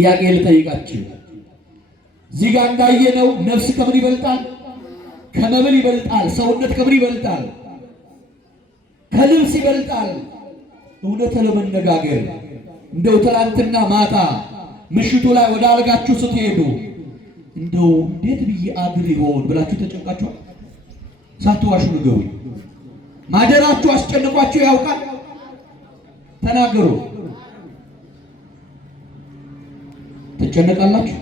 ጥያቄ ልጠይቃችሁ። እዚህ ጋር እንዳየነው ነፍስ ከምን ይበልጣል? ከመብል ይበልጣል። ሰውነት ከምን ይበልጣል? ከልብስ ይበልጣል። እውነት ለመነጋገር እንደው ትናንትና ማታ ምሽቱ ላይ ወደ አልጋችሁ ስትሄዱ እንደው እንዴት ብዬ አድር ይሆን ብላችሁ ተጨንቃችኋል? ሳትዋሹ ንገሩኝ። ማደራችሁ አስጨንቋችሁ ያውቃል? ተናገሩ። ትጨነቃላችሁ?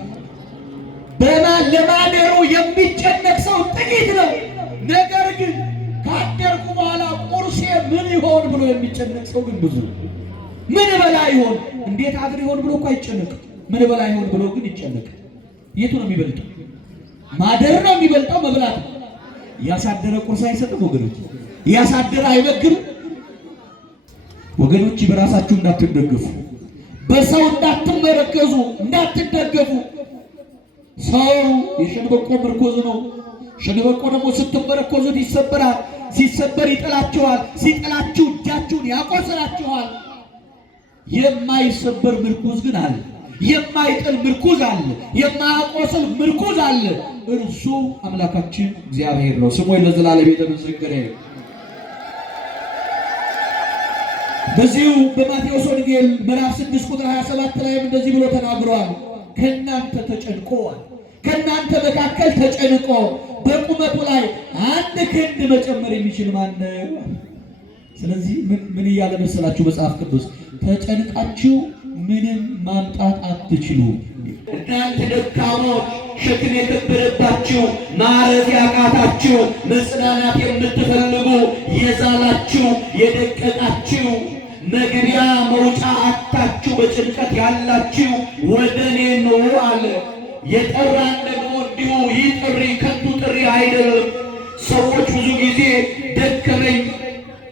ለማደሩ የሚጨነቅ ሰው ጥቂት ነው። ነገር ግን ካደርኩ በኋላ ቁርሴ ምን ይሆን ብሎ የሚጨነቅ ሰው ግን ብዙ። ምን በላ ይሆን እንዴት አድር ይሆን ብሎ እኮ አይጨነቅም። ምን በላ ይሆን ብሎ ግን ይጨነቃል። የቱ ነው የሚበልጠው? ማደር ነው የሚበልጠው መብላት ነው። ያሳደረ ቁርስ አይሰጥም ወገኖች። ያሳደረ አይመግብም ወገኖች። በራሳችሁ እንዳትደገፉ፣ በሰው እንዳትመረከዙ፣ እንዳትደገፉ። ሰው የሸንበቆ ምርኮዝ ነው። ሸንበቆ ደግሞ ስትመረኮዙት ይሰበራል። ሲሰበር ይጥላችኋል። ሲጥላችሁ እጃችሁን ያቆስላችኋል። የማይሰበር ምርኩዝ ግን አለ። የማይጥል ምርኩዝ አለ። የማያቆስል ምርኩዝ አለ። እርሱ አምላካችን እግዚአብሔር ነው። ስሙ ለዘላለም የተመሰገነ ይሁን። በዚሁ በማቴዎስ ወንጌል ምዕራፍ 6 ቁጥር 27 ላይም እንደዚህ ብሎ ተናግሯል። ከእናንተ ተጨንቆዋል። ከእናንተ መካከል ተጨንቆ በቁመቱ ላይ አንድ ክንድ መጨመር የሚችል ማን ነው? ስለዚህ ምን እያለ መሰላችሁ መጽሐፍ ቅዱስ? ተጨንቃችሁ ምንም ማምጣት አትችሉ። እናንተ ደካሞች፣ ሸክም የከበደባችሁ፣ ማረፍ ያቃታችሁ፣ መጽናናት የምትፈልጉ፣ የዛላችሁ፣ የደቀቃችሁ፣ መግቢያ መውጫ አጣችሁ በጭንቀት ያላችሁ ወደ እኔ ኑ አለ። የጠራን ደግሞ እንዲሁ ይህ ጥሪ ከንቱ ጥሪ አይደለም። ሰዎች ብዙ ጊዜ ደከመኝ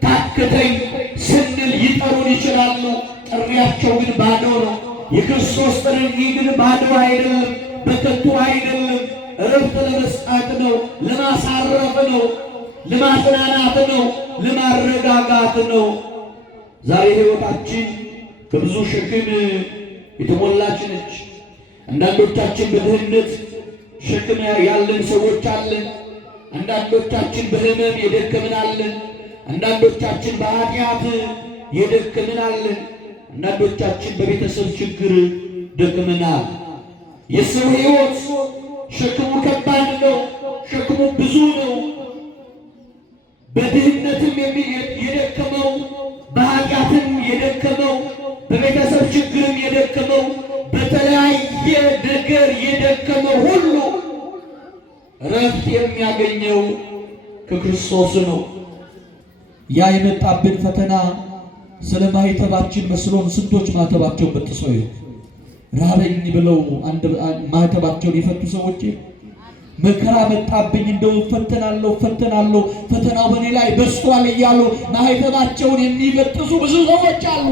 ታክተኝ ስንል ይጠሩን ይችላሉ። ጥሪያቸው ግን ባዶ ነው። የክርስቶስ ጥሪ ግን ባዶ አይደለም፣ በከንቱ አይደለም። እረፍት ለመስጣት ነው፣ ለማሳረፍ ነው፣ ለማጽናናት ነው፣ ለማረጋጋት ነው። ዛሬ ሕይወታችን በብዙ ሸክም የተሞላች ነች። አንዳንዶቻችን በድህነት ሸክም ያለን ሰዎች አለን። አንዳንዶቻችን በሕመም የደከምን አለን። አንዳንዶቻችን በኃጢአት የደከምን አለን። አንዳንዶቻችን በቤተሰብ ችግር ደክመናል። የሰው ሕይወት ሸክሙ ከባድ ነው። ሸክሙ ብዙ ነው። በድህነትም የደከመው፣ በኃጢአትም የደከመው፣ በቤተሰብ ችግርም የደከመው፣ በተለያየ ነገር የደከመው ሁሉ እረፍት የሚያገኘው ከክርስቶስ ነው። ያ የመጣብን ፈተና ስለ ማኅተባችን መስሎን ስንቶች ማኅተባቸውን በጥሰው ራበኝ ብለው ማኅተባቸውን የፈቱ ሰዎች መከራ መጣብኝ እንደው ፈተናለሁ ፈተናው በእኔ ላይ በስቷል እያሉ ማኅተባቸውን የሚበጥሱ ብዙ ሰዎች አሉ።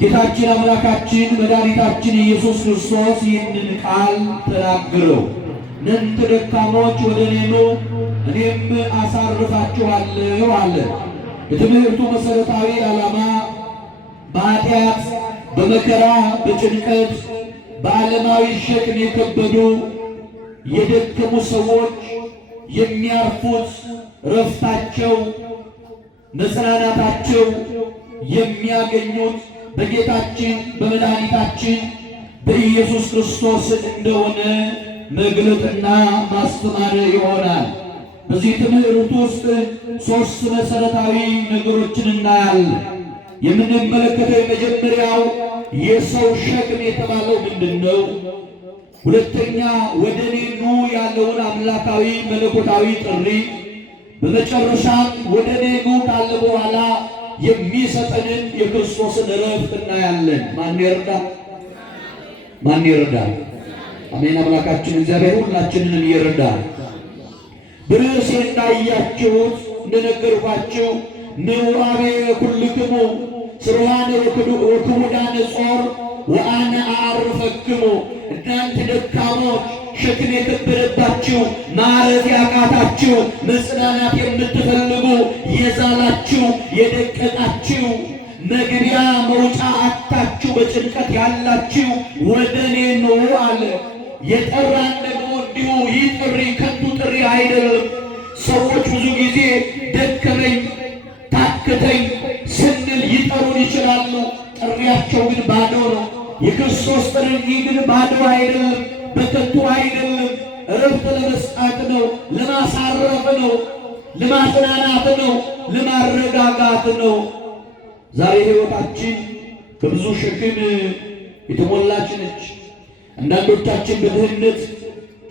ጌታችን አምላካችን መድኃኒታችን ኢየሱስ ክርስቶስ ይህንን ቃል ተናገረው። እናንተ ደካሞች ወደ እኔ ኑ እኔም አሳርፋችኋለሁ አለ። የትምህርቱ መሠረታዊ ዓላማ በኃጢአት፣ በመከራ፣ በጭንቀት፣ በዓለማዊ ሸክም የከበዱ የደከሙ ሰዎች የሚያርፉት ረፍታቸው፣ መጽናናታቸው የሚያገኙት በጌታችን በመድኃኒታችን በኢየሱስ ክርስቶስ እንደሆነ መግለጥና ማስተማር ይሆናል። በዚህ ትምህርት ውስጥ ሦስት መሠረታዊ ነገሮችን እናያለን። የምንመለከተው የመጀመሪያው የሰው ሸክም የተባለው ምንድን ነው? ሁለተኛ ወደ እኔ ኑ ያለውን አምላካዊ መለኮታዊ ጥሪ፣ በመጨረሻም ወደ እኔ ኑ ካለ በኋላ የሚሰጠንን የክርስቶስን ዕረፍት እናያለን። ማን ይርዳል? ማን ይርዳል? አሜን። አምላካችን እግዚአብሔር ሁላችንንም ይርዳል። በርዕሴ እንዳያችሁት እንደነገርኳችሁ ንዑራቤ ኩልክሙ ስሩሃነ ወክቡዳነ ጾር ወአነ አዕርፈክሙ። እናንተ ደካሞች፣ ሸክም የከበደባችሁ፣ ማረፍ ያቃታችሁ፣ መጽናናት የምትፈልጉ፣ የዛላችሁ፣ የደቀቃችሁ፣ መግቢያ መውጫ አጣችሁ በጭንቀት ያላችሁ ወደ እኔ ኑ አለ። የጠራን ደግሞ እንዲሁ ይህ ጥሪ ከንቱ ጥሪ አይደለም። ሰዎች ብዙ ጊዜ ደከመኝ ታክተኝ ስንል ይጠሩን ይችላሉ። ጥሪያቸው ግን ባዶ ነው። የክርስቶስ ጥሪ ግን ባዶ አይደለም፣ በከንቱ አይደለም። እረፍት ለመስጣት ነው፣ ለማሳረፍ ነው፣ ለማጽናናት ነው፣ ለማረጋጋት ነው። ዛሬ ሕይወታችን በብዙ ሸክም የተሞላች ነች። አንዳንዶቻችን በድህነት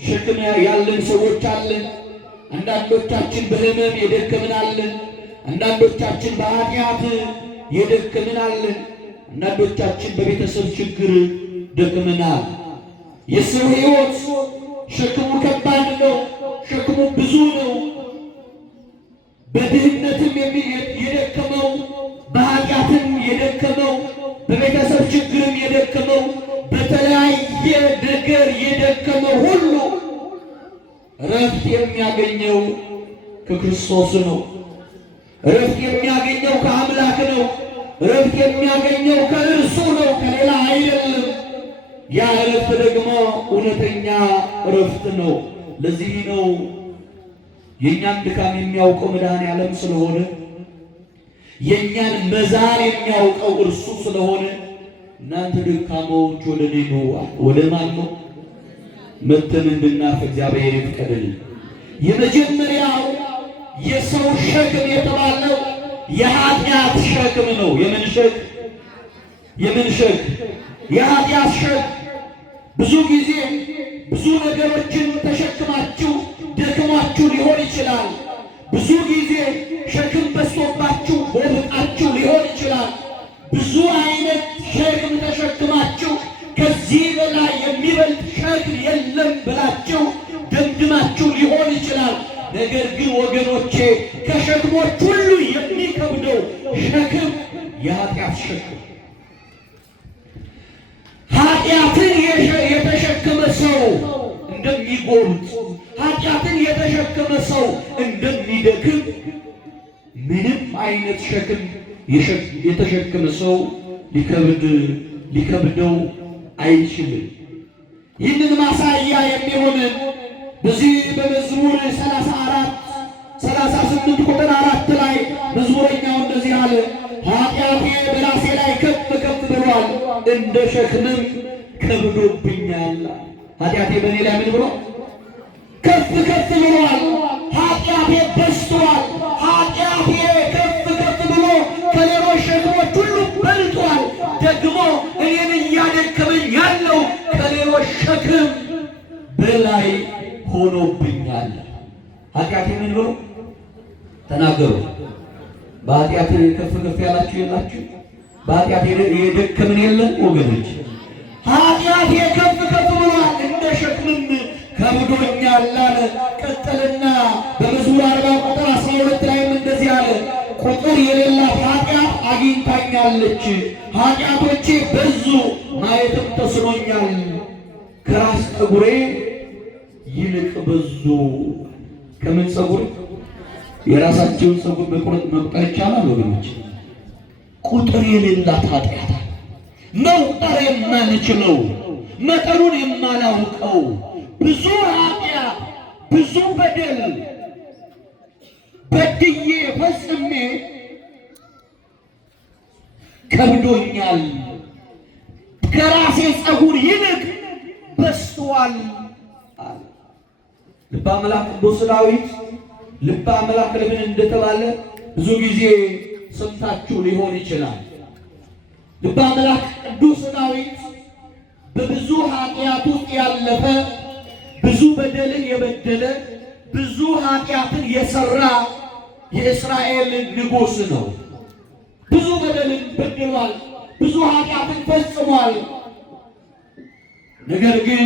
ሸክም ያለን ሰዎች አለን። አንዳንዶቻችን በሕመም የደከምን አለን። አንዳንዶቻችን በኃጢአት የደከምን አለን። አንዳንዶቻችን በቤተሰብ ችግር ደክመናል። የሰው ሕይወት ሸክሙ ከባድ ነው። ሸክሙ ብዙ ነው። በድህነትም የደከመው፣ በኃጢአትም የደከመው፣ በቤተሰብ ችግርም የደከመው፣ በተለያየ ነገር የደከመው ሁሉ እረፍት የሚያገኘው ከክርስቶስ ነው። እረፍት የሚያገኘው ከአምላክ ነው። እረፍት የሚያገኘው ከእርሱ ነው፣ ከሌላ አይደለም። ያ እረፍት ደግሞ እውነተኛ እረፍት ነው። ለዚህ ነው የእኛን ድካም የሚያውቀው መድኃኔዓለም ስለሆነ፣ የእኛን መዛል የሚያውቀው እርሱ ስለሆነ እናንተ ደካሞች ወደ እኔ ኑ። ወደ ማን ነው መተን እንድናርፍ እግዚአብሔር ይፍቀድልን። የመጀመሪያው የሰው ሸክም የተባለው የኃጢአት ሸክም ነው። የምን ሸክም? የምን ሸክም? የኃጢአት ሸክም። ብዙ ጊዜ ብዙ ነገሮችን ተሸክማችሁ ደክማችሁ ሊሆን ይችላል። ብዙ ጊዜ ሸክም በዝቶባችሁ ወድቃችሁ ሊሆን ይችላል። ብዙ አይነት ሸክም ተሸክማችሁ ከዚህ በላይ የሚበልጥ ሸክም የለም ብላችሁ ደምድማችሁ ሊሆን ይችላል። ነገር ግን ወገኖቼ ከሸክሞች ሁሉ የሚከብደው ሸክም የኃጢአት ሸክም። ኃጢአትን የተሸከመ ሰው እንደሚጎብጥ፣ ኃጢአትን የተሸከመ ሰው እንደሚደክም፣ ምንም አይነት ሸክም የተሸከመ ሰው ሊከብደው አይችልም። ይህንን ማሳያ የሚሆንን በዚህ በመዝሙር 38 ቁጥር 4 ላይ መዝሙረኛው እንደዚህ አለ፣ ኃጢአቴ በራሴ ላይ ከፍ ከፍ ብሏል፣ እንደ ሸክምም ከብዶብኛል። ኃጢአቴ በእኔ ላይ ምን ብሎ ከፍ ከፍ ብሏል። ኃጢአቴ በዝቷል። ኃጢአቴ ከፍ ከፍ ብሎ ከሌሎች ሸክሞች ሁሉ በልጧል። ደግሞ እኔን እያደከመኝ ያለው ከሌሎች ሸክም በላይ ሆኖብኛል። ኃጢአቴ ምን ብሎ ተናገሩ። በኃጢአት ከፍ ከፍ ያላችሁ የላችሁ? በኃጢአት የደከምን የለን ወገኖች? ኃጢአቴ ከፍ ከፍ ብሏል፣ እንደ ሸክምም ከብዶኛል አለ። ቀጠልና በመዝሙር 40 ቁጥር 12 ላይም እንደዚህ አለ፣ ቁጥር የሌላት ኃጢአት አግኝታኛለች፣ ኃጢአቶቼ በዙ፣ ማየትም ተስኖኛል፣ ከራስ ጠጉሬ ይልቅ በዙ። ከምን ፀጉር? የራሳቸውን ፀጉር በቁርጥ መቁጠር ይቻላል ወገኖች? ቁጥር የሌላት ኃጢአት፣ መቁጠር የማንችለው መጠኑን የማላውቀው ብዙ ኃጢአት፣ ብዙ በደል በድዬ ፈጽሜ ከብዶኛል፣ ከራሴ ፀጉር ይልቅ በዝቷል። ልበ አምላክ ቅዱስ ዳዊት ልበ አምላክ ለምን እንደተባለ ብዙ ጊዜ ሰምታችሁ ሊሆን ይችላል። ልበ አምላክ ቅዱስ ዳዊት በብዙ ኃጢአት ውስጥ ያለፈ፣ ብዙ በደልን የበደለ፣ ብዙ ኃጢአትን የሰራ የእስራኤል ንጉሥ ነው። ብዙ በደልን በድሏል፣ ብዙ ኃጢአትን ፈጽሟል። ነገር ግን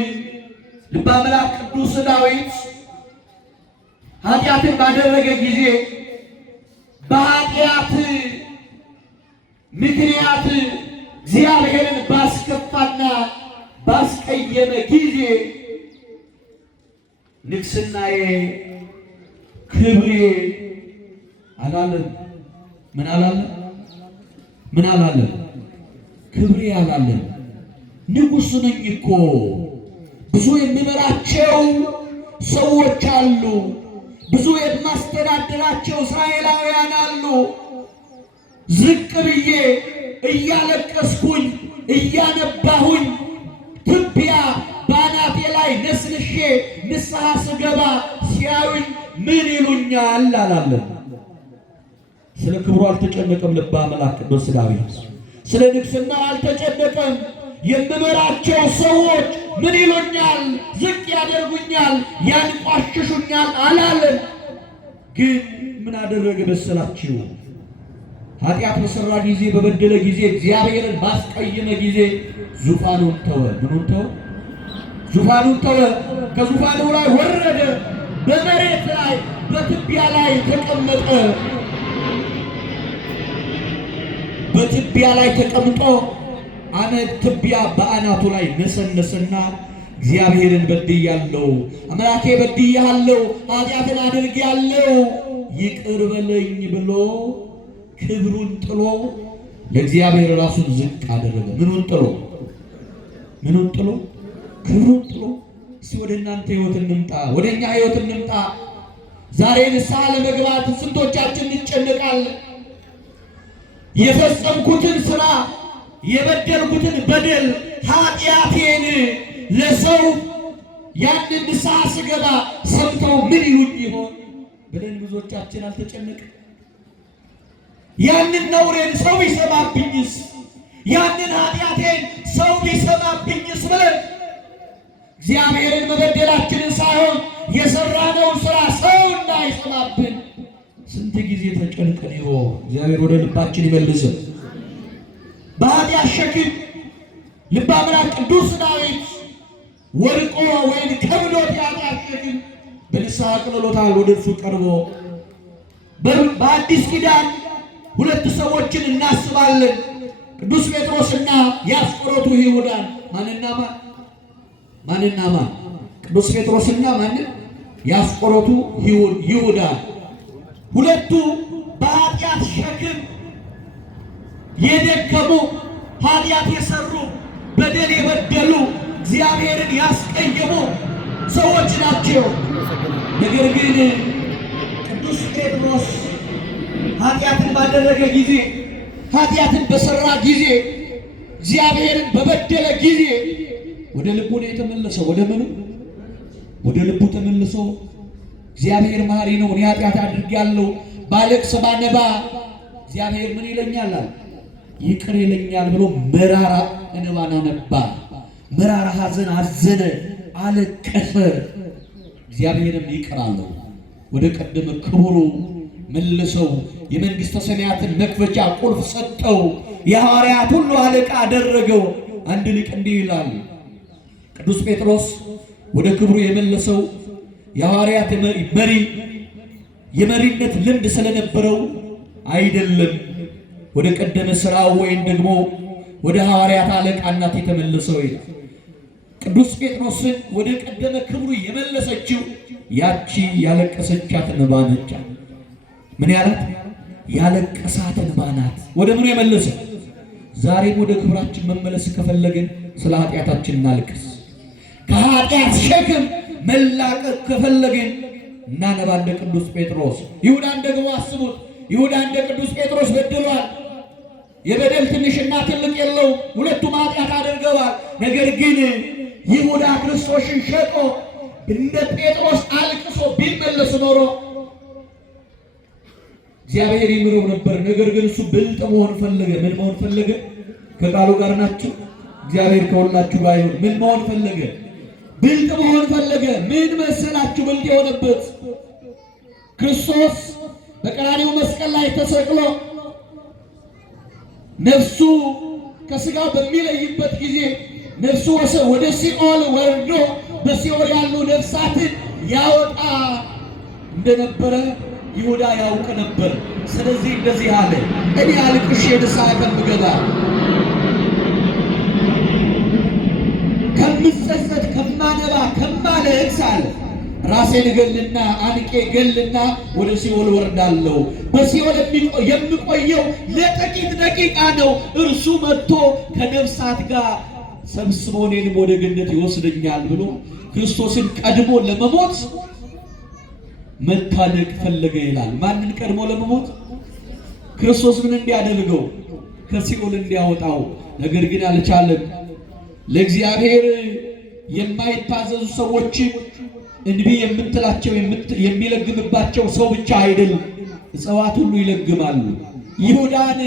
ልበ አምላክ ቅዱስ ዳዊት ኃጢአትን ባደረገ ጊዜ በኃጢአት ምክንያት እግዚአብሔርን ባስከፋና ባስቀየመ ጊዜ ንግሥናዬ ክብሬ አላለም። ምን አላለም? ምን አላለም? ክብሬ አላለም። ንጉሥ ነኝ እኮ ብዙ የምመራቸው ሰዎች አሉ፣ ብዙ የማስተዳድራቸው እስራኤላውያን አሉ። ዝቅ ብዬ እያለቀስኩኝ እያነባሁኝ ትቢያ በአናቴ ላይ ነስንሼ ንስሐ ስገባ ሲያዩኝ ምን ይሉኛል አላለም። ስለ ክብሩ አልተጨነቀም። ልበ አምላክ ቅዱስ ዳዊት ስለ ንግሥና አልተጨነቀም። የምመራቸው ሰዎች ምን ይሉኛል፣ ዝቅ ያደርጉኛል፣ ያንቋሽሹኛል አላለም። ግን ምን አደረገ መሰላችሁ? ኃጢአት በሠራ ጊዜ፣ በበደለ ጊዜ፣ እግዚአብሔርን ባስቀየመ ጊዜ ዙፋኑን ተወ። ምኑን ተወ? ዙፋኑን ተወ። ከዙፋኑ ላይ ወረደ። በመሬት ላይ በትቢያ ላይ ተቀመጠ። በትቢያ ላይ ተቀምጦ አመድ ትቢያ በአናቱ ላይ ነሰነሰና እግዚአብሔርን በድያለሁ፣ አምላኬ በድያለሁ፣ ኃጢአትን አድርጌያለሁ፣ ይቅር በለኝ ብሎ ክብሩን ጥሎ ለእግዚአብሔር ራሱን ዝቅ አደረገ። ምኑን ጥሎ? ምኑን ጥሎ? ክብሩን ጥሎ። እስቲ ወደ እናንተ ሕይወት እንምጣ፣ ወደ እኛ ሕይወት እንምጣ። ዛሬ ንስሐ ለመግባት ስንቶቻችን እንጨነቃለን? የፈጸምኩትን ሥራ የበደልኩትን በደል ኃጢአቴን ለሰው ያንን ንስሐ ስገባ ሰምተው ምን ይሉኝ ይሆን ብለን ብዙዎቻችን አልተጨነቅም? ያንን ነውሬን ሰው ቢሰማብኝስ፣ ያንን ኃጢአቴን ሰው ቢሰማብኝስ ብለን እግዚአብሔርን መበደላችንን ሳይሆን የሰራነውን ሥራ ሰው እንዳይሰማብን ስንት ጊዜ ተጨንቀን ይሆን? እግዚአብሔር ወደ ልባችን ይመልሰን። በኃጢአት ሸክም ልበ አምላክ ቅዱስ ዳዊት ወድቆ ወይም ከብዶት የኃጢአት ሸክም በንስሐ አቅልሎታል። ወደ እርሱ ቀርቦ በአዲስ ኪዳን ሁለት ሰዎችን እናስባለን። ቅዱስ ጴጥሮስና የአስቆሮቱ ይሁዳን። ማንና ማን? ማንና ማን? ቅዱስ ጴጥሮስና ማን? የአስቆሮቱ ይሁዳ። ሁለቱ በኃጢአት ሸክም የደከሙ፣ ኃጢአት የሰሩ፣ በደል የበደሉ፣ እግዚአብሔርን ያስቀየሙ ሰዎች ናቸው። ነገር ግን ቅዱስ ጴጥሮስ ኃጢአትን ባደረገ ጊዜ፣ ኃጢአትን በሰራ ጊዜ፣ እግዚአብሔርን በበደለ ጊዜ ወደ ልቡ ነው የተመለሰው። ወደ ምኑ? ወደ ልቡ ተመልሶ እግዚአብሔር መሐሪ ነው፣ እኔ ኃጢአት አድርጌያለሁ፣ ባለቅስ ባነባ እግዚአብሔር ምን ይለኛል አለ፣ ይቅር ይለኛል ብሎ መራራ እንባን አነባ። መራራ ሐዘን አዘነ፣ አለቀሰ። እግዚአብሔርም ይቅር አለው። ወደ ቀደመ ክብሩ መልሰው የመንግሥተ ሰማያትን መክፈቻ ቁልፍ ሰጠው። የሐዋርያት ሁሉ አለቃ አደረገው። አንድ ሊቅ እንዲህ ይላል፣ ቅዱስ ጴጥሮስ ወደ ክብሩ የመለሰው የሐዋርያት መሪ የመሪነት ልምድ ስለነበረው አይደለም። ወደ ቀደመ ሥራው ወይም ደግሞ ወደ ሐዋርያት አለቃነት የተመለሰው ይላል። ቅዱስ ጴጥሮስን ወደ ቀደመ ክብሩ የመለሰችው ያቺ ያለቀሰቻት እንባ ነች። ምን ያላት? ያለቀሳት እንባ ናት። ወደ ምኑ የመለሰ? ዛሬም ወደ ክብራችን መመለስ ከፈለግን ስለ ኃጢአታችን እናልቅስ። ከኃጢአት ሸክም መላቀቅ ከፈለግን እናነባ እንደ ቅዱስ ጴጥሮስ። ይሁዳን ደግሞ አስቡት። ይሁዳ እንደ ቅዱስ ጴጥሮስ በድሏል። የበደል ትንሽና ትልቅ የለው፣ ሁለቱም ኃጢአት አድርገዋል። ነገር ግን ይሁዳ ክርስቶስን ሸጦ እንደ ጴጥሮስ አልቅሶ ቢመለስ ኖሮ እግዚአብሔር ይምረው ነበር። ነገር ግን እሱ ብልጥ መሆን ፈለገ። ምን መሆን ፈለገ? ከቃሉ ጋር ናቸው። እግዚአብሔር ከሁላችሁ ጋር ይሁን። ምን መሆን ፈለገ? ብልጥ መሆን ፈለገ። ምን መሰላችሁ ብልጥ የሆነበት? ክርስቶስ በቀራንዮ መስቀል ላይ ተሰቅሎ ነፍሱ ከሥጋው በሚለይበት ጊዜ ነፍሱ ወደ ሲኦል ወርዶ በሲኦል ያሉ ነፍሳትን ያወጣ እንደነበረ ይሁዳ ያውቅ ነበር። ስለዚህ እንደዚህ አለ፣ እኔ አልቅሼ ንስሐ ከምገባ ከምጸጸት ከማነባ ከማለቅስ አለ ራሴን ገልና አንቄ ገልና ወደ ሲኦል ወርዳለሁ። በሲኦል የሚቆየው ለጥቂት ደቂቃ ነው። እርሱ መጥቶ ከነፍሳት ጋር ሰብስቦ እኔንም ወደ ገነት ይወስደኛል ብሎ ክርስቶስን ቀድሞ ለመሞት መታነቅ ፈለገ ይላል። ማንን ቀድሞ ለመሞት? ክርስቶስ ምን እንዲያደርገው? ከሲኦል እንዲያወጣው። ነገር ግን አልቻለም። ለእግዚአብሔር የማይታዘዙ ሰዎች እንቢ የምትላቸው የሚለግምባቸው ሰው ብቻ አይደለም፣ እጽዋት ሁሉ ይለግማሉ። ይሁዳን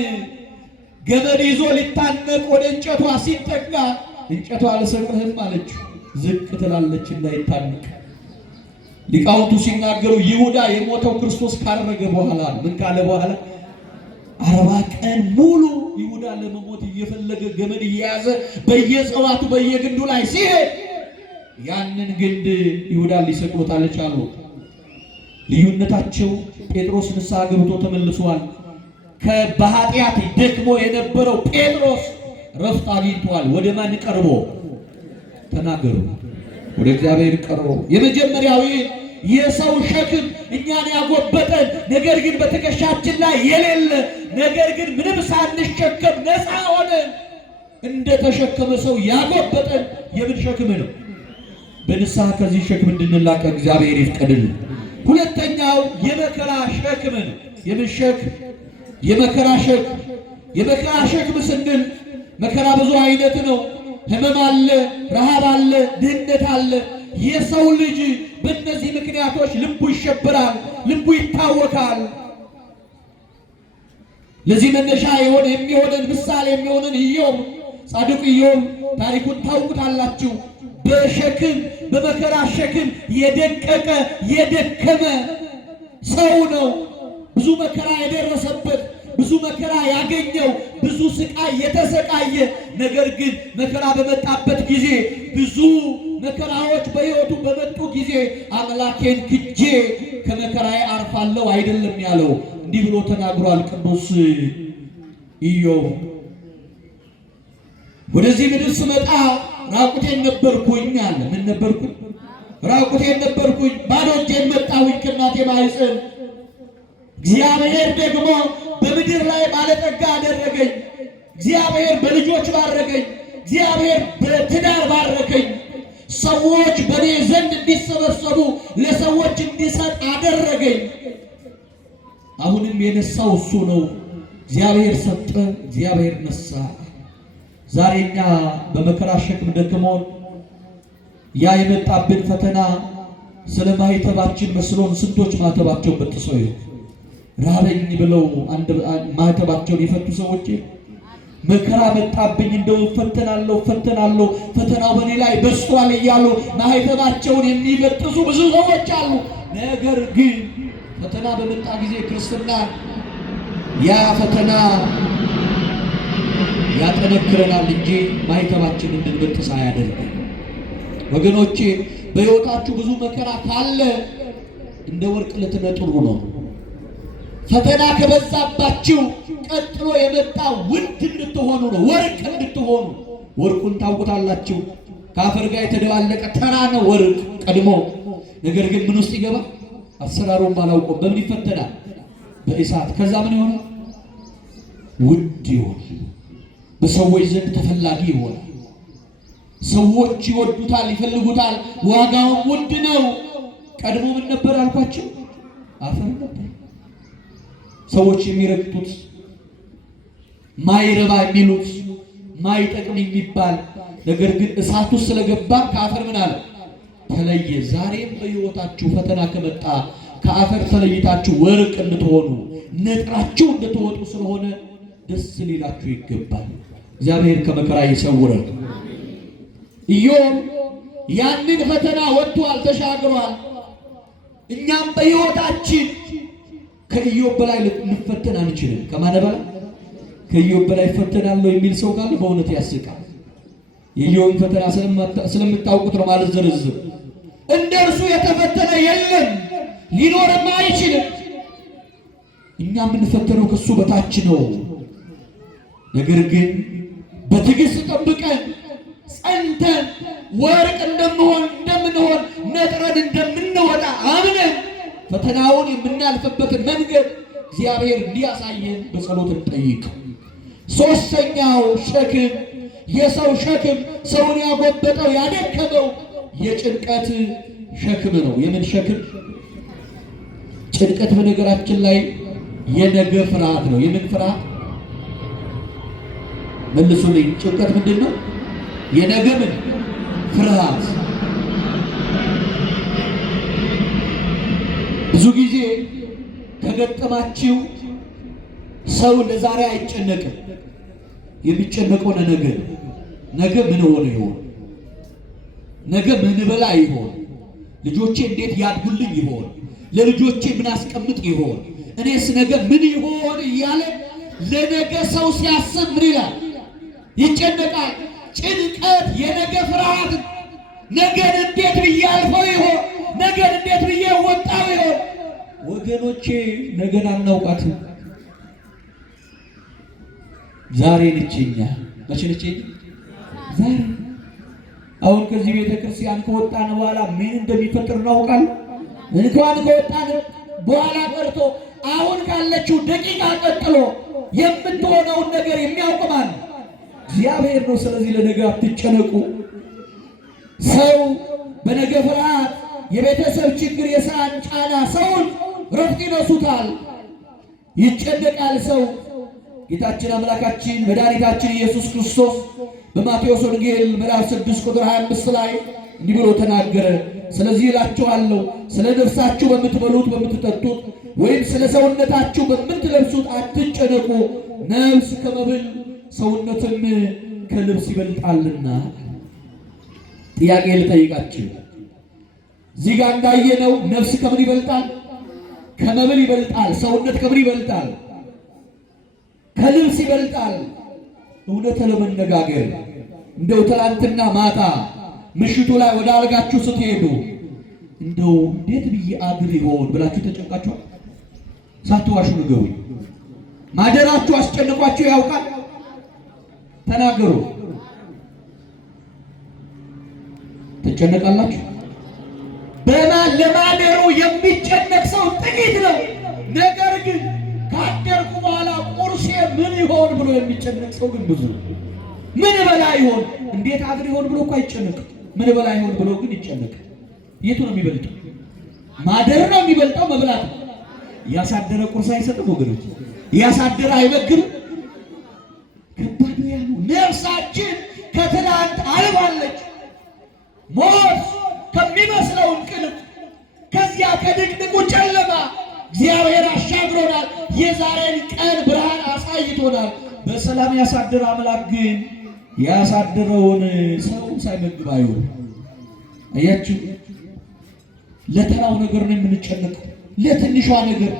ገመድ ይዞ ሊታነቅ ወደ እንጨቷ ሲጠጋ እንጨቷ አልሰቅልህም አለችው። ዝቅ ትላለች እንዳይታነቅ። ሊቃውንቱ ሲናገሩ ይሁዳ የሞተው ክርስቶስ ካረገ በኋላ ምን ካለ በኋላ 40 ቀን ሙሉ ይሁዳ ለመሞት እየፈለገ ገመድ እየያዘ በየእጽዋቱ በየግንዱ ላይ ሲሄድ ያንን ግንድ ይሁዳ ሊሰቅሉት አልቻሉም። ልዩነታቸው ጴጥሮስ ንስሐ ገብቶ ተመልሷል። በኃጢአት ደክሞ የነበረው ጴጥሮስ ረፍት አግኝቷል። ወደ ማን ቀርቦ? ተናገሩ። ወደ እግዚአብሔር ቀርቦ የመጀመሪያው የሰው ሸክም እኛን ያጎበጠን ነገር ግን በትከሻችን ላይ የሌለ ነገር ግን ምንም ሳንሸከም ነፃ ሆነን እንደ ተሸከመ ሰው ያጎበጠን የምን ሸክም ነው? በንስሐ ከዚህ ሸክም እንድንላቀቅ እግዚአብሔር ይፍቀድልን። ሁለተኛው የመከራ ሸክም ነው። የምን ሸክም? የመከራ ሸክም። የመከራ ሸክም ስንል መከራ ብዙ አይነት ነው። ሕመም አለ፣ ረሃብ አለ፣ ድህነት አለ። የሰው ልጅ በእነዚህ ምክንያቶች ልቡ ይሸበራል፣ ልቡ ይታወካል። ለዚህ መነሻ የሚሆነን ምሳሌ የሚሆነን ኢዮብ፣ ጻድቁ ኢዮብ ታሪኩን ታውቁታላችሁ። በሸክም በመከራ ሸክም የደቀቀ የደከመ ሰው ነው። ብዙ መከራ የደረሰበት፣ ብዙ መከራ ያገኘው፣ ብዙ ስቃይ የተሰቃየ፣ ነገር ግን መከራ በመጣበት ጊዜ ብዙ መከራዎች በሕይወቱ በመጡ ጊዜ አምላኬን ክጄ ከመከራዬ አርፋለሁ አይደለም ያለው። እንዲህ ብሎ ተናግሯል ቅዱስ ኢዮብ። ወደዚህ ምድር ስመጣ ራቁቴን ነበርኩኝ አለ። ምን ነበርኩኝ? ራቁቴን ነበርኩኝ፣ ባዶ እጄን መጣሁኝ ከእናቴ ማኅፀን። እግዚአብሔር ደግሞ በምድር ላይ ባለጠጋ አደረገኝ። እግዚአብሔር በልጆች ባረከኝ። እግዚአብሔር በትዳር ባረከኝ። ሰዎች በእኔ ዘንድ እንዲሰበሰቡ ለሰዎች እንዲሰጥ አደረገኝ። አሁንም የነሳው እሱ ነው። እግዚአብሔር ሰጠ፣ እግዚአብሔር ነሳ። ዛሬኛ በመከራ ሸክም ደክሞን ያ የመጣብን ፈተና ስለ ማኅተባችን መስሎን ስንቶች ማኅተባቸውን በጥሰው ራበኝ ብለው ማኅተባቸውን የፈቱ ሰዎች መከራ መጣብኝ እንደው ፈተናለሁ ፈተናው በእኔ ላይ በስቷል እያሉ ማኅተባቸውን የሚበጥሱ ብዙ ሰዎች አሉ። ነገር ግን ፈተና በመጣ ጊዜ ክርስትና ያ ፈተና ያጠነክረናል እንጂ ማኅተባችን እንድንበጥስ አያደርግም። ወገኖቼ በሕይወታችሁ ብዙ መከራ ካለ እንደ ወርቅ ልትነጥሩ ነው። ፈተና ከበዛባችሁ ቀጥሎ የመጣ ውድ እንድትሆኑ ነው፣ ወርቅ እንድትሆኑ። ወርቁን ታውቁታላችሁ። ከአፈር ጋር የተደባለቀ ተራ ነው ወርቅ ቀድሞ። ነገር ግን ምን ውስጥ ይገባ? አሰራሩን ባላውቀው በምን ይፈተናል? በእሳት። ከዛ ምን ይሆናል? ውድ ይሆናል። በሰዎች ዘንድ ተፈላጊ ይሆናል። ሰዎች ይወዱታል፣ ይፈልጉታል። ዋጋውም ውድ ነው። ቀድሞ ምን ነበር አልኳቸው? አፈር ነበር። ሰዎች የሚረግጡት ማይረባ የሚሉት ማይጠቅም የሚባል ነገር ግን እሳቱ ስለገባ ከአፈር ምን አለ? ተለየ። ዛሬም በሕይወታችሁ ፈተና ከመጣ ከአፈር ተለይታችሁ ወርቅ እንድትሆኑ ነጥራችሁ እንድትወጡ ስለሆነ ደስ ሊላችሁ ይገባል። እግዚአብሔር ከመከራ ይሰውረን። ኢዮብ ያንን ፈተና ወጥቷል፣ ተሻግሯል። እኛም በሕይወታችን ከኢዮብ በላይ ልንፈተን አንችልም። ከማን በላይ? ከኢዮብ በላይ ፈተናለሁ የሚል ሰው ካለ በእውነት ያስቃል። የኢዮብን ፈተና ስለምታውቁት ነው ማለት ዝርዝር። እንደ እርሱ የተፈተነ የለም፣ ሊኖርም አይችልም። እኛ የምንፈተነው ከሱ በታች ነው። ነገር ግን በትዕግስት ጠብቀን ጸንተን ወርቅ እንደምንሆን ነጥረን እንደምንወጣ አምነን ፈተናውን የምናልፍበትን መንገድ እግዚአብሔር እንዲያሳየን በጸሎት እንጠይቅ። ሶስተኛው ሸክም፣ የሰው ሸክም ሰውን ያጎበጠው ያደከመው የጭንቀት ሸክም ነው። የምን ሸክም? ጭንቀት በነገራችን ላይ የነገ ፍርሃት ነው። የምን ፍርሃት? መልሱልኝ። ጭንቀት ምንድን ነው? የነገ ምን ፍርሃት። ብዙ ጊዜ ከገጠማችሁ ሰው ለዛሬ አይጨነቅም። የሚጨነቀው ለነገ። ነገ ምን ሆነ ይሆን? ነገ ምን በላ ይሆን? ልጆቼ እንዴት ያድጉልኝ ይሆን? ለልጆቼ ምን አስቀምጥ ይሆን? እኔስ ነገ ምን ይሆን እያለ ለነገ ሰው ሲያስብ ምን ይላል? ይጨነቃል። ጭንቀት የነገ ፍርሃት። ነገን እንዴት ብዬ አልፈው ይሆን? ነገን እንዴት ብዬ ወጣው ይሆን? ወገኖቼ ነገን አናውቃትም። ዛሬ ነችኛ። መቼ ነች? ዛሬ። አሁን ከዚህ ቤተ ክርስቲያን ከወጣን በኋላ ምን እንደሚፈጥር እናውቃለን? እንኳን ከወጣን በኋላ ቀርቶ አሁን ካለችው ደቂቃ ቀጥሎ የምትሆነውን ነገር የሚያውቅ ማን? እግዚአብሔር ነው። ስለዚህ ለነገ አትጨነቁ። ሰው በነገ ፍርሃት፣ የቤተሰብ ችግር፣ የሥራን ጫና ሰውን ረፍት ይነሱታል፣ ይጨነቃል ሰው። ጌታችን አምላካችን መድኃኒታችን ኢየሱስ ክርስቶስ በማቴዎስ ወንጌል ምዕራፍ 6 ቁጥር 25 ላይ እንዲህ ብሎ ተናገረ። ስለዚህ እላችኋለሁ ስለ ነፍሳችሁ በምትበሉት በምትጠጡት፣ ወይም ስለ ሰውነታችሁ በምትለብሱት አትጨነቁ። ነፍስ ከመብል ሰውነትም ከልብስ ይበልጣልና። ጥያቄ ልጠይቃችሁ። እዚህ ጋር እንዳየነው ነፍስ ከምን ይበልጣል? ከመብል ይበልጣል። ሰውነት ከምን ይበልጣል? ከልብስ ይበልጣል። እውነት ለመነጋገር እንደው ትናንትና ማታ ምሽቱ ላይ ወደ አልጋችሁ ስትሄዱ እንደው እንዴት ብዬ አድር ይሆን ብላችሁ ተጨንቃችኋል? ሳትዋሹ ንገሩኝ። ማደራችሁ አስጨንቋችሁ ያውቃል? ተናገሩ። ትጨነቃላችሁ? ለማደሩ የሚጨነቅ ሰው ጥቂት ነው። ነገር ግን ካደርኩ በኋላ ቁርሴ ምን ይሆን ብሎ የሚጨነቅ ሰው ግን ብዙ። ምን በላ ይሆን፣ እንዴት አድር ይሆን ብሎ እኮ አይጨነቅም። ምን በላ ይሆን ብሎ ግን ይጨነቃል። የቱ ነው የሚበልጠው? ማደር ነው የሚበልጠው? መብላት ነው። ያሳደረ ቁርስ አይሰጥም ወገኖች፣ ያሳደረ አይመግብም። ከባዱ ያ ነው። ነፍሳችን ከትናንት አልባለች። ሞት ከሚመስለው እንቅልፍ፣ ከዚያ ከድቅድቁ ጨለማ እግዚአብሔር አሻግሮናል። የዛሬን ቀን ብርሃን አሳይቶናል። በሰላም ያሳደረ አምላክ ግን ያሳደረውን ሰው ሳይመግብ አይውል። አያችሁ፣ ለተራው ነገር ነው የምንጨነቀው፣ ለትንሿ ነገር፣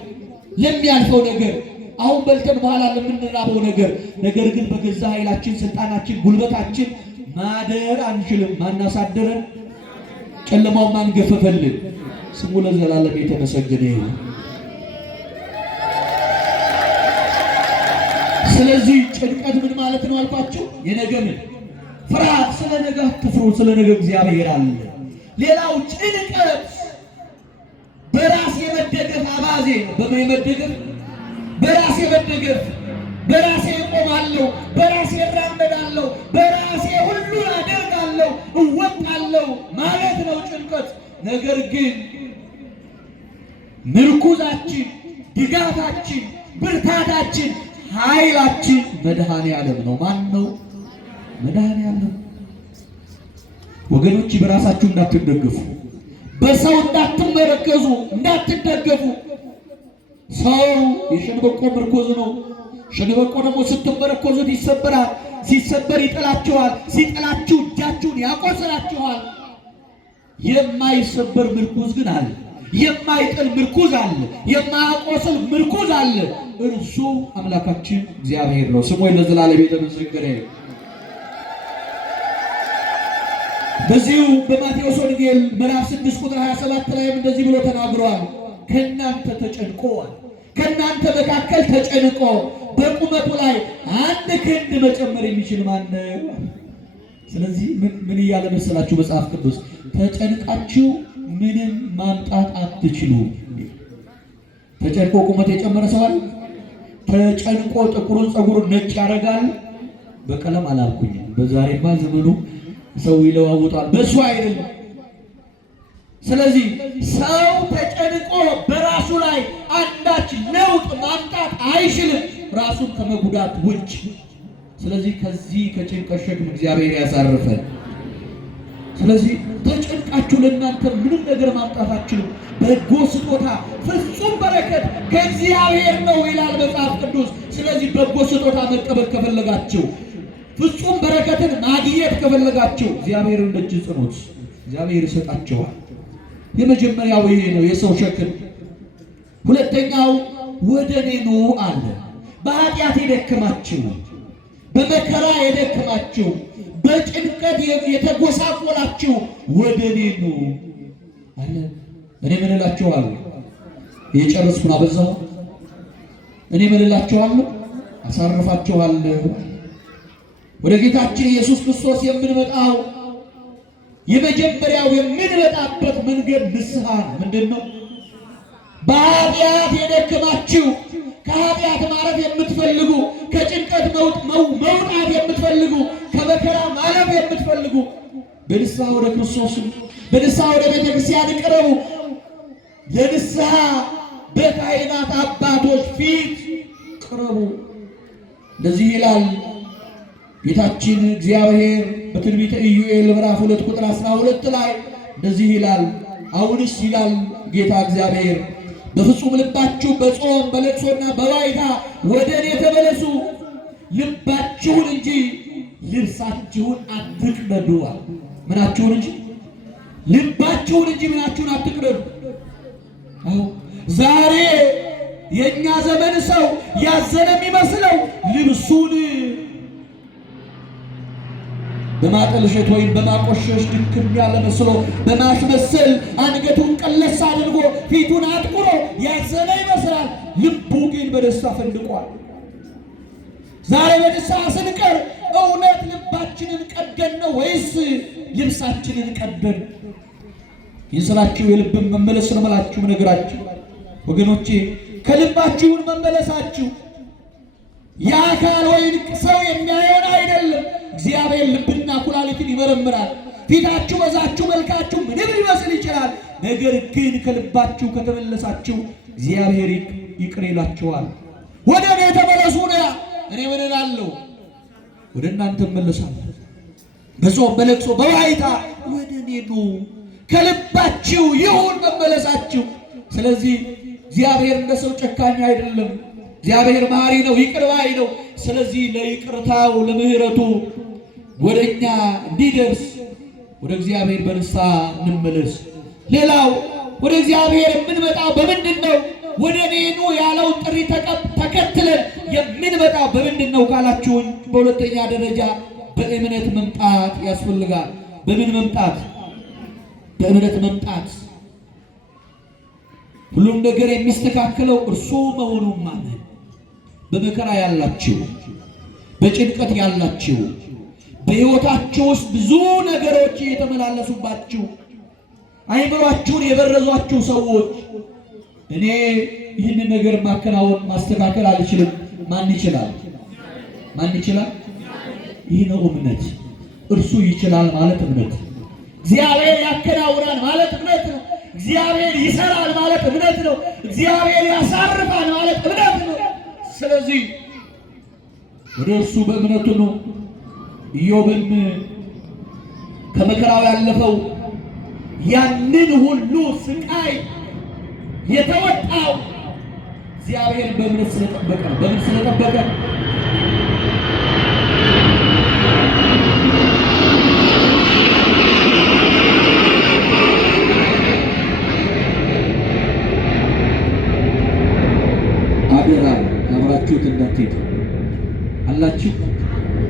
ለሚያልፈው ነገር፣ አሁን በልተን በኋላ ለምንራበው ነገር። ነገር ግን በገዛ ኃይላችን፣ ስልጣናችን፣ ጉልበታችን ማደር አንችልም። ማናሳደረን? ጨለማው ማን ገፈፈልን? ስሙ ለዘላለም የተመሰገነ ይሁን። ስለዚህ ጭንቀት ምን ማለት ነው አልኳችሁ? የነገ ምን ፍርሃት። ስለ ነገ አትፍሩ፣ ስለ ነገ እግዚአብሔር አለ። ሌላው ጭንቀት በራስ የመደገፍ አባዜ ነው። በምን የመደገፍ? በራስ የመደገፍ። በራሴ እቆማለሁ፣ በራሴ እራመዳለሁ፣ በራሴ ሁሉን አደርጋለሁ፣ እወጣለሁ ማለት ነው ጭንቀት። ነገር ግን ምርኩዛችን፣ ድጋፋችን፣ ብርታታችን፣ ኃይላችን መድኃኔዓለም ነው። ማን ነው? መድኃኔዓለም። ወገኖች በራሳችሁ እንዳትደገፉ፣ በሰው እንዳትመረከዙ፣ እንዳትደገፉ። ሰው የሸንበቆ ምርኮዝ ነው። ሸንበቆ ደግሞ ስትመረኮዙት ይሰበራል። ሲሰበር ይጥላችኋል። ሲጥላችሁ እጃችሁን ያቆስላችኋል። የማይሰበር ምርኩዝ ግን አለ። የማይጥል ምርኩዝ አለ። የማያቆስል ምርኩዝ አለ። እርሱ አምላካችን እግዚአብሔር ነው። ስሙ ለዘላለም የተመሰገነ ይሁን። በዚሁ በማቴዎስ ወንጌል ምዕራፍ 6 ቁጥር 27 ላይም እንደዚህ ብሎ ተናግሯል። ከእናንተ ተጨንቆዋል፣ ከእናንተ መካከል ተጨንቆ በቁመቱ ላይ አንድ ክንድ መጨመር የሚችል ማን ነው? ስለዚህ ምን እያለ መሰላችሁ መጽሐፍ ቅዱስ? ተጨንቃችሁ ምንም ማምጣት አትችሉም። ተጨንቆ ቁመት የጨመረ ሰው አለ? ተጨንቆ ጥቁሩን ፀጉሩን ነጭ ያደርጋል? በቀለም አላልኩኝም። በዛሬማ ዘመኑ ሰው ይለዋውጣል። በሱ አይደለም። ስለዚህ ሰው ተጨንቆ በራሱ ላይ አንዳች ለውጥ ማምጣት አይችልም ራሱን ከመጉዳት ውጭ። ስለዚህ ከዚህ ከጭንቀት ሸክም እግዚአብሔር ያሳርፈን። ስለዚህ ተጨንቃችሁ ለእናንተ ምንም ነገር ማምጣት አትችሉም። በጎ ስጦታ ፍጹም በረከት ከእግዚአብሔር ነው ይላል መጽሐፍ ቅዱስ። ስለዚህ በጎ ስጦታ መቀበል ከፈለጋችሁ፣ ፍጹም በረከትን ማግኘት ከፈለጋችሁ እግዚአብሔርን ደጅ ጽኑት፣ እግዚአብሔር ይሰጣችኋል። የመጀመሪያው ይሄ ነው፣ የሰው ሸክም። ሁለተኛው ወደ እኔ ኑ አለ። በኃጢአት የደከማችሁ፣ በመከራ የደከማችሁ፣ በጭንቀት የተጎሳቆላችሁ ወደ እኔ ኑ አለ። እኔ ምን እላችኋለሁ? የጨረስኩ ነው፣ አበዛሁ። እኔ ምን እላችኋለሁ? አሳርፋችኋለሁ። ወደ ጌታችን ኢየሱስ ክርስቶስ የምንመጣው የመጀመሪያው የምንመጣበት መንገድ ንስሐ ምንድን ነው? በኃጢአት የደከማችሁ፣ ከኃጢአት ማረፍ የምትፈልጉ፣ ከጭንቀት መውጣት የምትፈልጉ፣ ከመከራ ማለፍ የምትፈልጉ በንስሐ ወደ ክርስቶስ፣ በንስሐ ወደ ቤተ ክርስቲያን ቅረቡ። ለንስሐ በካህናት አባቶች ፊት ቅረቡ። እንደዚህ ይላል ጌታችን እግዚአብሔር በትንቢተ ኢዩኤል ምዕራፍ 2 ቁጥር 12 ላይ እንደዚህ ይላል። አሁንስ ይላል ጌታ እግዚአብሔር በፍጹም ልባችሁ በጾም በለቅሶና በዋይታ ወደ እኔ ተመለሱ፣ ልባችሁን እንጂ ልብሳችሁን አትቅደዱ። ምናችሁን እንጂ ልባችሁን እንጂ ምናችሁን አትቅደዱ። ዛሬ የእኛ ዘመን ሰው ያዘነ የሚመስለው ልብሱን በማጠልሸት ወይም በማቆሸሽ ድክም ያለ መስሎ በማስመሰል አንገቱን ቀለስ አድርጎ ፊቱን አጥቁሮ ያዘነ ይመስላል። ልቡ ግን በደስታ ፈንድቋል። ዛሬ በንስሐ ስንቀር እውነት ልባችንን ቀደን ነው ወይስ ልብሳችንን ቀደን? ይስላችሁ የልብን መመለስ ነው የምላችሁ ነገራችሁ ወገኖቼ። ከልባችሁን መመለሳችሁ የአካል ወይም ሰው የሚያየውን አይደለም። እግዚአብሔር ልብና ኩላሊትን ይመረምራል። ፊታችሁ በዛችሁ መልካችሁ ምንም ሊመስል ይችላል። ነገር ግን ከልባችሁ ከተመለሳችሁ እግዚአብሔር ይቅር ይላችኋል። ወደ እኔ ተመለሱ ነው። እኔ ምን እላለሁ? ወደ እናንተ እመለሳለሁ። በጾም በለቅሶ በዋይታ ወደ እኔ ኑ። ከልባችሁ ይሁን መመለሳችሁ። ስለዚህ እግዚአብሔር እንደ ሰው ጨካኝ አይደለም። እግዚአብሔር መሐሪ ነው፣ ይቅር ባይ ነው። ስለዚህ ለይቅርታው ለምህረቱ ወደኛ እንዲደርስ ወደ እግዚአብሔር በንስሐ እንመለስ። ሌላው ወደ እግዚአብሔር የምንመጣው በምንድን ነው? ወደ እኔ ኑ ያለው ጥሪ ተከትለን የምንመጣው በምንድን ነው ካላችሁኝ፣ በሁለተኛ ደረጃ በእምነት መምጣት ያስፈልጋል። በምን መምጣት? በእምነት መምጣት። ሁሉም ነገር የሚስተካከለው እርሱ መሆኑን ማመን። በመከራ ያላችሁ፣ በጭንቀት ያላችሁ፣ በሕይወታችሁ ውስጥ ብዙ ነገሮች የተመላለሱባችሁ፣ አይምሯችሁን የበረዟችሁ ሰዎች እኔ ይህንን ነገር ማከናወን ማስተካከል አልችልም። ማን ይችላል? ማን ይችላል? ይህ ነው እምነት። እርሱ ይችላል ማለት እምነት። እግዚአብሔር ያከናውናል ማለት እምነት ነው። እግዚአብሔር ይሰራል ማለት እምነት ነው። እግዚአብሔር ያሳርፋል ማለት እምነት ነው። ስለዚህ ወደ እርሱ በእምነቱ ነው። ኢዮብም ከመከራው ያለፈው ያንን ሁሉ ስቃይ የተወጣው እግዚአብሔር በእምነት ስለጠበቀ ነው። በምን ስለጠበቀ? አደራ አብራችሁት እንዳትሄዱ አላችሁ።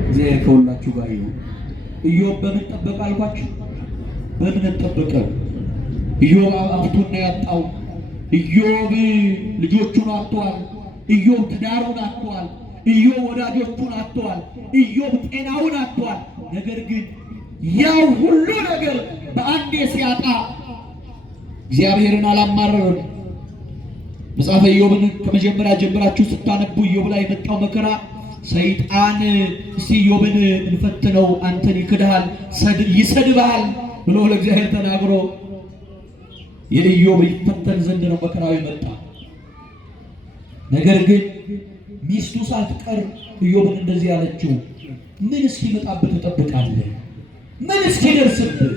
እግዚአብሔር ከሁላችሁ ጋር ይሁን። ኢዮብ በምን ጠበቀ አልኳችሁ? በእምነት ጠበቀ። ኢዮብ ሀብቱን ነው ያጣው። ኢዮብ ልጆቹን አጥቷል። ኢዮብ ትዳሩን አጥቷል። ኢዮብ ወዳጆቹን አጥቷል። ኢዮብ ጤናውን አጥቷል። ነገር ግን ያው ሁሉ ነገር በአንዴ ሲያጣ እግዚአብሔርን አላማረረም። መጽሐፈ ኢዮብን ከመጀመሪያ ጀምራችሁ ስታነቡ ኢዮብ ላይ የመጣው መከራ ሰይጣን እስቲ ኢዮብን እንፈትነው አንተን ይክድሃል ይሰድብሃል ብሎ ለእግዚአብሔር ተናግሮ የኢዮብ ይፈተን ዘንድ ነው መከራው የመጣ። ነገር ግን ሚስቱ ሳትቀር ኢዮብን እንደዚህ ያለችው ምን እስኪመጣብህ ትጠብቃለህ? ምን እስኪደርስብህ?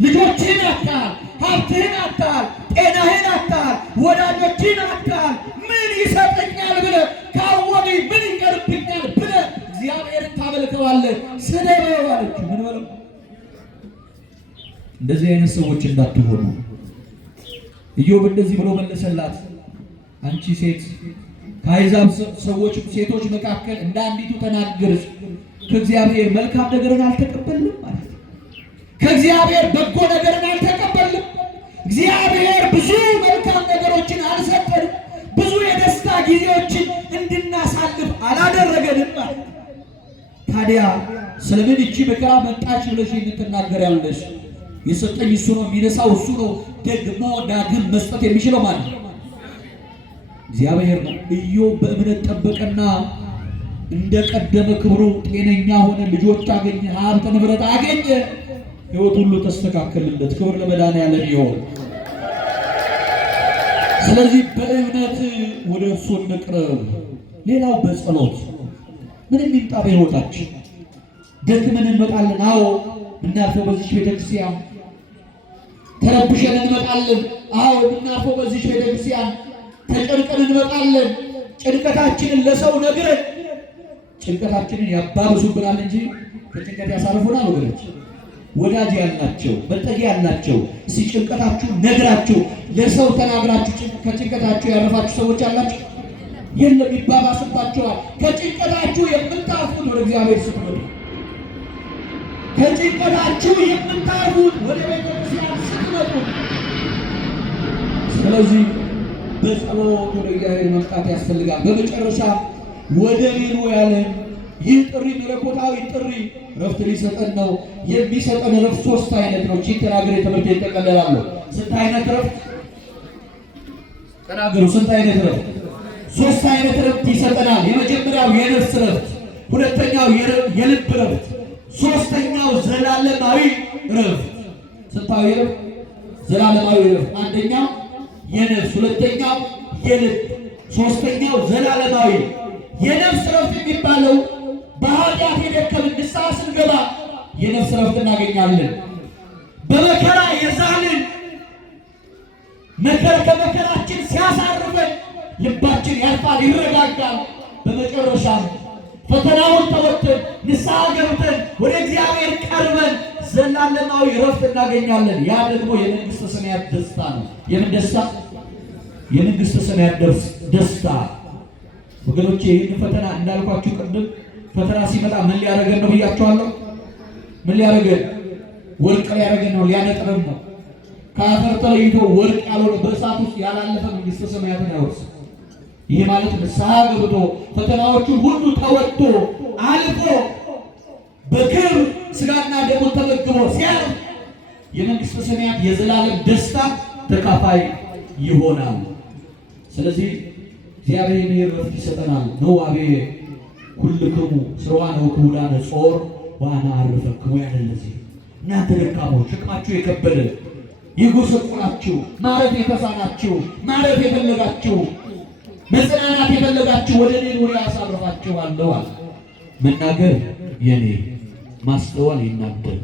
ልጆችህን አጥተሃል፣ ሀብትህን አጥተሃል፣ ጤናህን አጥተሃል፣ ወዳጆችህን አጥተሃል። ምን ይሰጠኛል ብለህ ካወቀኝ ምን ይቀርብኛል ብለህ እግዚአብሔርን ታመልከዋለህ? ስደበው አለችው። ምን በለው? እንደዚህ አይነት ሰዎች እንዳትሆኑ። ኢዮብ እንደዚህ ብሎ መለሰላት፣ አንቺ ሴት ከአሕዛብ ሰዎች ሴቶች መካከል እንደ አንዲቱ ተናገርሽ። ከእግዚአብሔር መልካም ነገርን አልተቀበልንም ማለት ነው። ከእግዚአብሔር በጎ ነገርን አልተቀበልንም። እግዚአብሔር ብዙ መልካም ነገሮችን አልሰጠንም። ብዙ የደስታ ጊዜዎችን እንድናሳልፍ አላደረገንም ማለት ነው። ታዲያ ስለምን እቺ መከራ መጣች ብለሽ ትናገሪያለሽ? የሰጠኝ እሱ ነው፣ የሚነሳው እሱ ነው። ደግሞ ዳግም መስጠት የሚችለው ማለት ነው እግዚአብሔር ነው። ኢዮብ በእምነት ጠበቀና እንደቀደመ ክብሩ ጤነኛ ሆነ፣ ልጆች አገኘ፣ ሀብት ንብረት አገኘ፣ ሕይወት ሁሉ ተስተካከለለት። ክብር ለመድኃኒዓለም ይሁን። ስለዚህ በእምነት ወደ እርሱ እንቅረብ። ሌላው በጸሎት ምንም ይምጣ በሕይወታችን ደክመን እንመጣለን። አዎ የምናርፈው በዚች ቤተክርስቲያን ተረብሸን እንመጣለን። አዎ የምናርፈው በዚች ቤተክርስቲያን ተጨንቀን እንመጣለን። ጭንቀታችንን ለሰው ነግረን ጭንቀታችንን ያባብሱብናል እንጂ ከጭንቀት ያሳርፉናል ወገኖች። ወዳጅ ያላቸው መጠጊያ ያላቸው ጭንቀታችሁ ነግራችሁ ለሰው ተናግራችሁ ከጭንቀታችሁ ያረፋችሁ ሰዎች አላችሁ? የለም፣ ይባባስባችኋል። ከጭንቀታችሁ የምታርፉት ወደ እግዚአብሔር ስትመጡ፣ ከጭንቀታችሁ የምታርፉት ወደ ቤተክርስቲያን ስትመጡ። ስለዚህ በጸሎት ወደ እግዚአብሔር መምጣት ያስፈልጋል። በመጨረሻ ወደ ቤቱ ያለን ይህ ጥሪ መለኮታዊ ጥሪ ረፍት ሊሰጠን ነው። የሚሰጠን ረፍት ሶስት አይነት ነው። ቺ ተናገር ትምህርት ይጠቀለላለሁ። ስንት አይነት ረፍት ተናገሩ? ስንት አይነት ረፍት? ሶስት አይነት ረፍት ይሰጠናል። የመጀመሪያው የነፍስ ረፍት፣ ሁለተኛው የልብ ረፍት፣ ሶስተኛው ዘላለማዊ ረፍት። ስንታዊ ረፍት? ዘላለማዊ ረፍት። አንደኛው የነፍስ፣ ሁለተኛው የልብ፣ ሶስተኛው ዘላለማዊ። የነፍስ ረፍት የሚባለው በኃጢአት የደከምን ንስሐ ስንገባ የነፍስ ረፍት እናገኛለን። በመከራ የዛልን መከራ ከመከራችን ሲያሳርፈን ልባችን ያርፋል፣ ይረጋጋል። በመጨረሻም ፈተናውን ተወጥተን ንስሐ ገብተን ወደ እግዚአብሔር ቀርበን ዘላለማዊ ረፍት እናገኛለን። ያ ደግሞ የመንግሥተ ሰማያት ደስታ ነው። የምን ደስታ? የመንግሥተ ሰማያት ደስታ። ወገኖቼ ይህን ፈተና እንዳልኳችሁ ቅድም ፈተና ሲመጣ ምን ሊያደርገን ነው ብያችኋለሁ። ምን ሊያደርገን? ወርቅ ሊያደርገን ነው፣ ሊያነጥረን ነው። ከአፈር ተለይቶ ወርቅ ያልሆነ በእሳት ውስጥ ያላለፈ መንግሥተ ሰማያትን አይወርስም። ይህ ማለት ንስሐ ገብቶ ፈተናዎቹን ሁሉ ተወጥቶ አልፎ በክብር ሥጋና ደሙን ተመግቦ ሲያርፍ የመንግሥተ ሰማያት የዘላለም ደስታ ተካፋይ ይሆናል። ስለዚህ እግዚአብሔር ረፍት ይሰጠናል። ነዋቤ ኩልክሙ ስርዋነ ወክቡዳነ ጾር ዋና አርፈክሙ ያለ ለዚህ እናንተ ደካሞች ሸክማችሁ የከበደ የጎሰቆላችሁ ማረፍ የተሳናችሁ ማረፍ የፈለጋችሁ መጽናናት የፈለጋችሁ ወደ እኔ ኑሩ ያሳርፋችኋለሁ አለ። መናገር የኔ ማስተዋል የእናንተ